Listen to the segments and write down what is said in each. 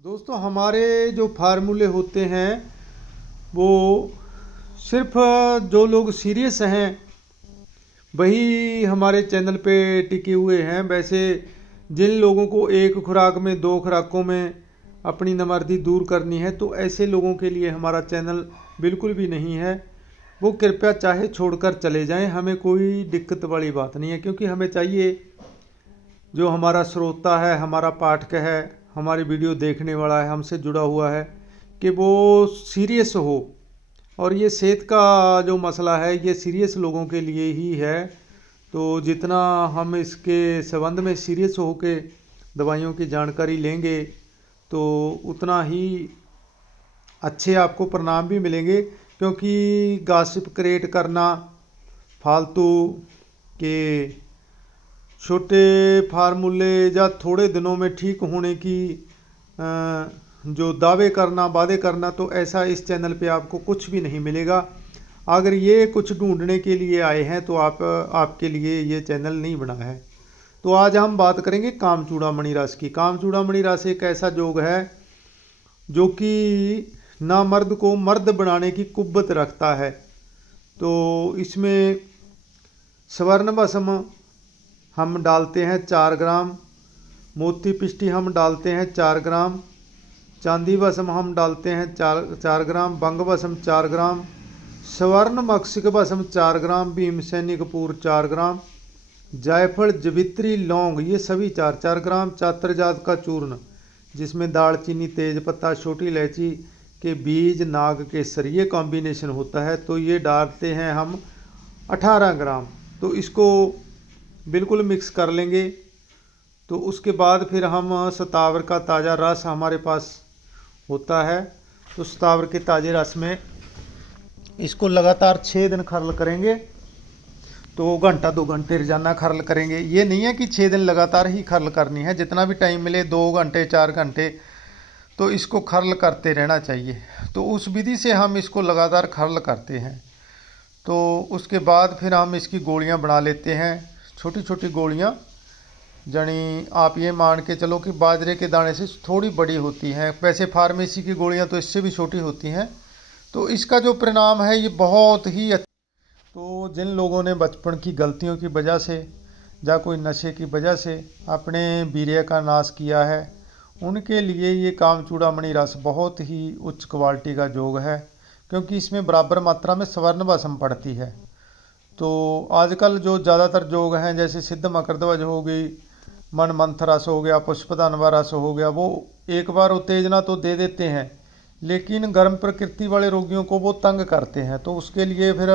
दोस्तों, हमारे जो फार्मूले होते हैं वो सिर्फ जो लोग सीरियस हैं वही हमारे चैनल पे टिके हुए हैं। वैसे जिन लोगों को एक खुराक में दो खुराकों में अपनी नामर्दी दूर करनी है तो ऐसे लोगों के लिए हमारा चैनल बिल्कुल भी नहीं है। वो कृपया चाहे छोड़कर चले जाएं, हमें कोई दिक्कत वाली बात नहीं है, क्योंकि हमें चाहिए जो हमारा श्रोता है, हमारा पाठक है, हमारी वीडियो देखने वाला है, हमसे जुड़ा हुआ है, कि वो सीरियस हो। और ये सेहत का जो मसला है ये सीरियस लोगों के लिए ही है। तो जितना हम इसके संबंध में सीरियस हो के दवाइयों की जानकारी लेंगे तो उतना ही अच्छे आपको परिणाम भी मिलेंगे। क्योंकि गॉसिप क्रिएट करना, फालतू के छोटे फार्मूले या थोड़े दिनों में ठीक होने की जो दावे करना, वादे करना, तो ऐसा इस चैनल पे आपको कुछ भी नहीं मिलेगा। अगर ये कुछ ढूंढने के लिए आए हैं तो आपके लिए ये चैनल नहीं बना है। तो आज हम बात करेंगे कामचूड़ामणि रस की। कामचूड़ामणि रस एक ऐसा योग है जो कि नामर्द को मर्द बनाने की कुव्वत रखता है। तो इसमें स्वर्ण भस्म हम डालते हैं 4 ग्राम, मोती पिष्टी हम डालते हैं 4 ग्राम, चांदी भस्म हम डालते हैं 4 ग्राम, बंग भस्म 4 ग्राम, स्वर्ण मक्षिक भस्म 4 ग्राम, भीमसैनी कपूर 4 ग्राम, जायफल, जवित्री, लौंग ये सभी 4-4 ग्राम, चातरजात का चूर्ण जिसमें दालचीनी, तेजपत्ता, छोटी इलायची के बीज, नाग केसर ये कॉम्बिनेशन होता है, तो ये डालते हैं हम 18 ग्राम। तो इसको बिल्कुल मिक्स कर लेंगे। तो उसके बाद फिर हम सतावर का ताज़ा रस हमारे पास होता है, तो सतावर के ताज़े रस में इसको लगातार 6 दिन खर्ल करेंगे। तो घंटा 2 घंटे रोजाना खर्ल करेंगे। ये नहीं है कि 6 दिन लगातार ही खर्ल करनी है, जितना भी टाइम मिले 2 घंटे 4 घंटे तो इसको खर्ल करते रहना चाहिए। तो उस विधि से हम इसको लगातार खर्ल करते हैं। तो उसके बाद फिर हम इसकी गोलियां बना लेते हैं, छोटी छोटी गोलियां। जनी आप ये मान के चलो कि बाजरे के दाने से थोड़ी बड़ी होती हैं। वैसे फार्मेसी की गोलियां तो इससे भी छोटी होती हैं। तो इसका जो परिणाम है ये बहुत ही अच्छा। तो जिन लोगों ने बचपन की गलतियों की वजह से या कोई नशे की वजह से अपने वीर्य का नाश किया है, उनके लिए ये कामचूड़ामणि रस बहुत ही उच्च क्वालिटी का योग है, क्योंकि इसमें बराबर मात्रा में स्वर्ण भस्म पड़ती है। तो आजकल जो ज़्यादातर योग हैं जैसे सिद्ध मकरध्वज हो गई, मन मंथ रस हो गया, पुष्पदानवा रस हो गया, वो एक बार उत्तेजना तो दे देते हैं लेकिन गर्म प्रकृति वाले रोगियों को वो तंग करते हैं। तो उसके लिए फिर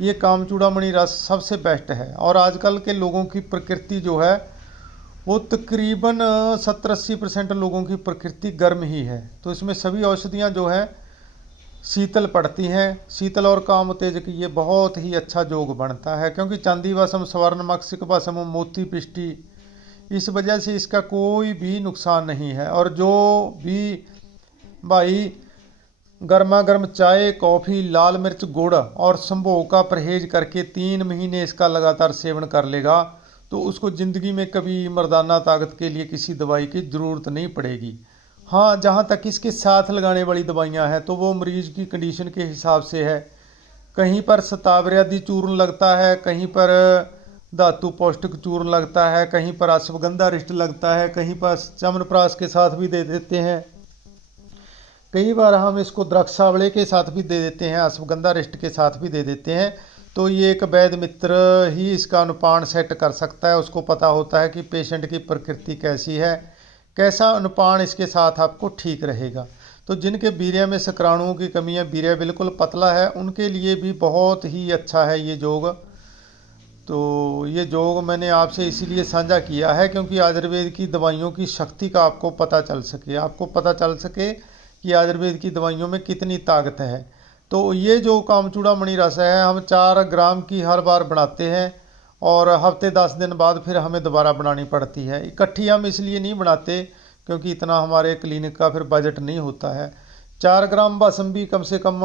ये कामचूड़ामणि रस सबसे बेस्ट है। और आजकल के लोगों की प्रकृति जो है वो तकरीबन 70-80% लोगों की प्रकृति गर्म ही है। तो इसमें सभी औषधियाँ जो है शीतल पड़ती हैं। शीतल और काम उत्तेजक ये बहुत ही अच्छा योग बनता है, क्योंकि चांदी भस्म, स्वर्ण मक्षिक भस्म, मोती पिष्टी, इस वजह से इसका कोई भी नुकसान नहीं है। और जो भी भाई गर्मा गर्म चाय, कॉफ़ी, लाल मिर्च, गुड़ और संभोग का परहेज करके 3 महीने इसका लगातार सेवन कर लेगा तो उसको ज़िंदगी में कभी मर्दाना ताकत के लिए किसी दवाई की ज़रूरत नहीं पड़ेगी। हाँ, जहाँ तक इसके साथ लगाने वाली दवाइयाँ हैं तो वो मरीज़ की कंडीशन के हिसाब से है। कहीं पर शतावरी चूर्ण लगता है, कहीं पर धातु पौष्टिक चूर्ण लगता है, कहीं पर अश्वगंधा रिष्ट लगता है, कहीं पर च्यवनप्राश के साथ भी दे देते हैं। कई बार हम इसको द्राक्षावड़े के साथ भी दे देते हैं, अश्वगंधा रिष्ट के साथ भी दे देते हैं। तो ये एक वैद्य मित्र ही इसका अनुपान सेट कर सकता है। उसको पता होता है कि पेशेंट की प्रकृति कैसी है, कैसा अनुपान इसके साथ आपको ठीक रहेगा। तो जिनके वीर्य में शुक्राणुओं की कमी है, वीर्य बिल्कुल पतला है, उनके लिए भी बहुत ही अच्छा है ये योग। तो ये योग मैंने आपसे इसीलिए साझा किया है क्योंकि आयुर्वेद की दवाइयों की शक्ति का आपको पता चल सके, कि आयुर्वेद की दवाइयों में कितनी ताकत है। तो ये जो कामचूड़ामणि रस है हम 4 ग्राम की हर बार बनाते हैं और हफ्ते 10 दिन बाद फिर हमें दोबारा बनानी पड़ती है। इकट्ठी हम इसलिए नहीं बनाते क्योंकि इतना हमारे क्लिनिक का फिर बजट नहीं होता है। 4 ग्राम भस्म भी कम से कम।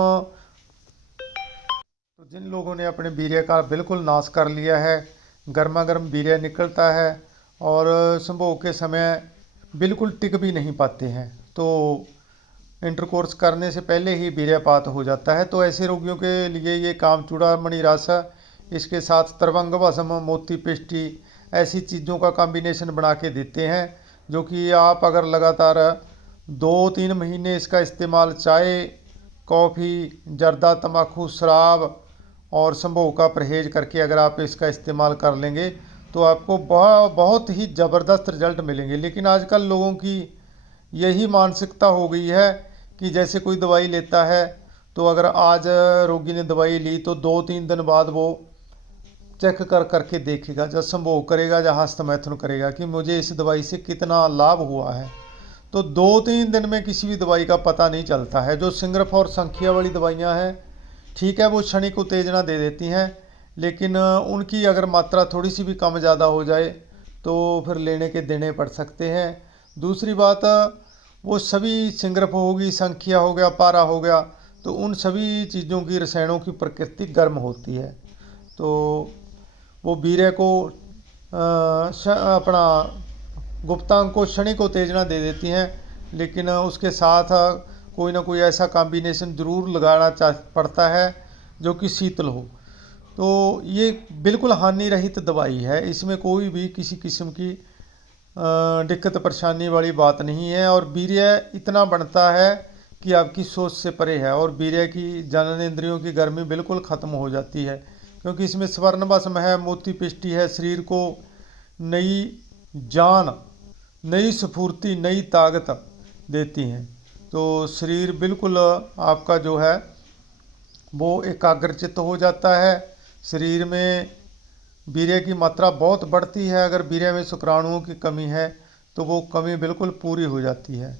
तो जिन लोगों ने अपने वीर्य का बिल्कुल नाश कर लिया है, गर्मा गर्म वीर्य निकलता है और संभोग के समय बिल्कुल टिक भी नहीं पाते हैं, तो इंटरकोर्स करने से पहले ही वीर्यपात हो जाता है। तो ऐसे रोगियों के लिए ये कामचूड़ामणि रस, इसके साथ तरवंग भस्म, मोती पिष्टी, ऐसी चीज़ों का कॉम्बिनेशन बना के देते हैं, जो कि आप अगर लगातार 2-3 महीने इसका इस्तेमाल चाय, कॉफ़ी, जर्दा, तम्बाकू, शराब और संभोग का परहेज करके अगर आप इसका इस्तेमाल कर लेंगे तो आपको बहुत ही ज़बरदस्त रिजल्ट मिलेंगे। लेकिन आजकल लोगों की यही मानसिकता हो गई है कि जैसे कोई दवाई लेता है तो अगर आज रोगी ने दवाई ली तो 2-3 दिन बाद वो चेक कर करके देखेगा, जब संभोग करेगा या हस्तमैथुन करेगा कि मुझे इस दवाई से कितना लाभ हुआ है। तो 2-3 दिन में किसी भी दवाई का पता नहीं चलता है। जो सिंगरफ और संखिया वाली दवाइयाँ हैं, ठीक है, वो क्षणिक उत्तेजना दे देती हैं, लेकिन उनकी अगर मात्रा थोड़ी सी भी कम ज़्यादा हो जाए तो फिर लेने के देने पड़ सकते हैं। दूसरी बात, वो सभी सिंगरफ होगी, संखिया हो गया, पारा हो गया, तो उन सभी चीज़ों की रसायनों की प्रकृति गर्म होती है। तो वो वीर्य को अपना गुप्तांग को क्षणिक उत्तेजना दे देती हैं, लेकिन उसके साथ कोई ना कोई ऐसा कॉम्बिनेशन ज़रूर लगाना पड़ता है जो कि शीतल हो। तो ये बिल्कुल हानि रहित दवाई है, इसमें कोई भी किसी किस्म की दिक्कत परेशानी वाली बात नहीं है। और वीर्य इतना बनता है कि आपकी सोच से परे है, और वीर्य की जननेंद्रियों की गर्मी बिल्कुल ख़त्म हो जाती है, क्योंकि इसमें स्वर्ण भस्म है, मोती पिष्टी है, शरीर को नई जान, नई स्फूर्ति, नई ताकत देती हैं। तो शरीर बिल्कुल आपका जो है वो एकाग्रचित्त हो जाता है। शरीर में वीर्य की मात्रा बहुत बढ़ती है। अगर वीर्य में शुक्राणुओं की कमी है तो वो कमी बिल्कुल पूरी हो जाती है।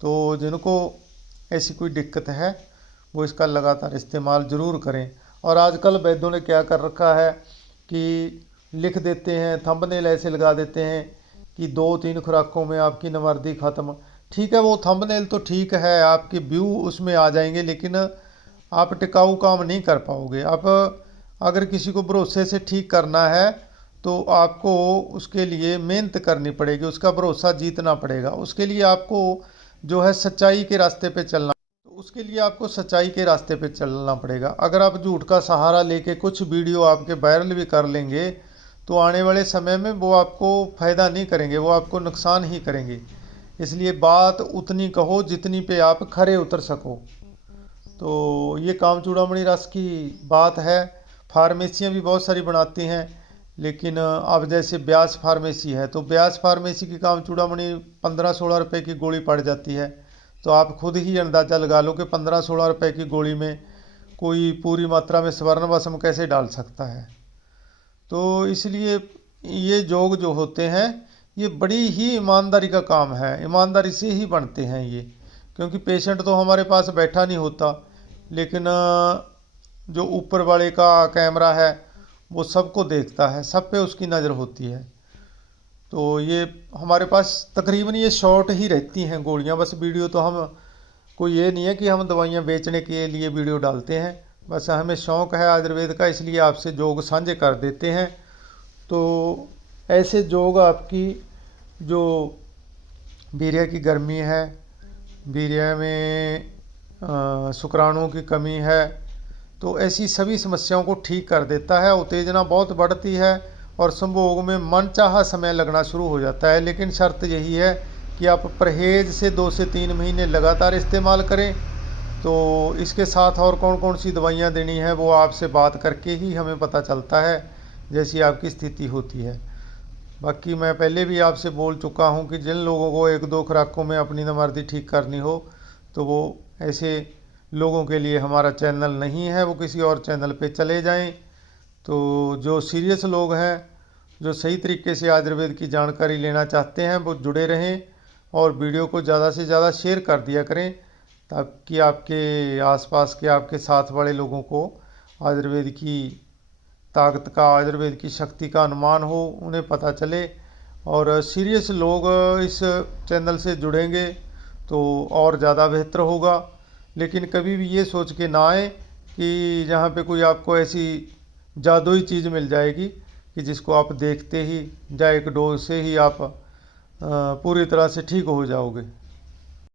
तो जिनको ऐसी कोई दिक्कत है वो इसका लगातार इस्तेमाल ज़रूर करें। और आजकल वैद्यों ने क्या कर रखा है कि लिख देते हैं, थंबनेल ऐसे लगा देते हैं कि 2-3 खुराकों में आपकी नमर्दी ख़त्म। ठीक है, वो थंबनेल तो ठीक है, आपके व्यू उसमें आ जाएंगे, लेकिन आप टिकाऊ काम नहीं कर पाओगे। आप अगर किसी को भरोसे से ठीक करना है तो आपको उसके लिए मेहनत करनी पड़ेगी, उसका भरोसा जीतना पड़ेगा। उसके लिए आपको जो है सच्चाई के रास्ते पे चलना, तो उसके लिए आपको सच्चाई के रास्ते पे चलना पड़ेगा। अगर आप झूठ का सहारा लेके कुछ वीडियो आपके वायरल भी कर लेंगे तो आने वाले समय में वो आपको फ़ायदा नहीं करेंगे, वो आपको नुकसान ही करेंगे। इसलिए बात उतनी कहो जितनी पे आप खरे उतर सको। तो ये कामचूड़ामणि रस की बात है। फार्मेसियाँ भी बहुत सारी बनाती हैं, लेकिन अब जैसे ब्यास फार्मेसी है तो ब्यास फार्मेसी की कामचूड़ामणि 15-16 रुपये की गोली पड़ जाती है। तो आप खुद ही अंदाज़ा लगा लो कि 15-16 रुपये की गोली में कोई पूरी मात्रा में स्वर्ण भस्म कैसे डाल सकता है। तो इसलिए ये योग जो होते हैं ये बड़ी ही ईमानदारी का काम है, ईमानदारी से ही बनते हैं ये। क्योंकि पेशेंट तो हमारे पास बैठा नहीं होता, लेकिन जो ऊपर वाले का कैमरा है वो सबको देखता है, सब पे उसकी नज़र होती है। तो ये हमारे पास तकरीबन ये शॉर्ट ही रहती हैं गोलियां, बस वीडियो तो हम कोई ये नहीं है कि हम दवाइयां बेचने के लिए वीडियो डालते हैं, बस हमें शौक़ है आयुर्वेद का, इसलिए आपसे योग साझे कर देते हैं। तो ऐसे योग आपकी जो वीर्य की गर्मी है, वीर्य में शुक्राणुओं की कमी है, तो ऐसी सभी समस्याओं को ठीक कर देता है। उत्तेजना बहुत बढ़ती है और संभोग में मनचाहा समय लगना शुरू हो जाता है। लेकिन शर्त यही है कि आप परहेज से 2 से 3 महीने लगातार इस्तेमाल करें। तो इसके साथ और कौन कौन सी दवाइयाँ देनी है वो आपसे बात करके ही हमें पता चलता है, जैसी आपकी स्थिति होती है। बाकी मैं पहले भी आपसे बोल चुका हूँ कि जिन लोगों को 1-2 खुराकों में अपनी नमर्दी ठीक करनी हो तो वो ऐसे लोगों के लिए हमारा चैनल नहीं है, वो किसी और चैनल पे चले जाएं। तो जो सीरियस लोग हैं, जो सही तरीके से आयुर्वेद की जानकारी लेना चाहते हैं, वो जुड़े रहें और वीडियो को ज़्यादा से ज़्यादा शेयर कर दिया करें, ताकि आपके आसपास के, आपके साथ वाले लोगों को आयुर्वेद की ताकत का, आयुर्वेद की शक्ति का अनुमान हो, उन्हें पता चले। और सीरियस लोग इस चैनल से जुड़ेंगे तो और ज़्यादा बेहतर होगा। लेकिन कभी भी ये सोच के ना आए कि जहाँ पे कोई आपको ऐसी जादुई चीज़ मिल जाएगी कि जिसको आप देखते ही या एक डोज से ही आप पूरी तरह से ठीक हो जाओगे।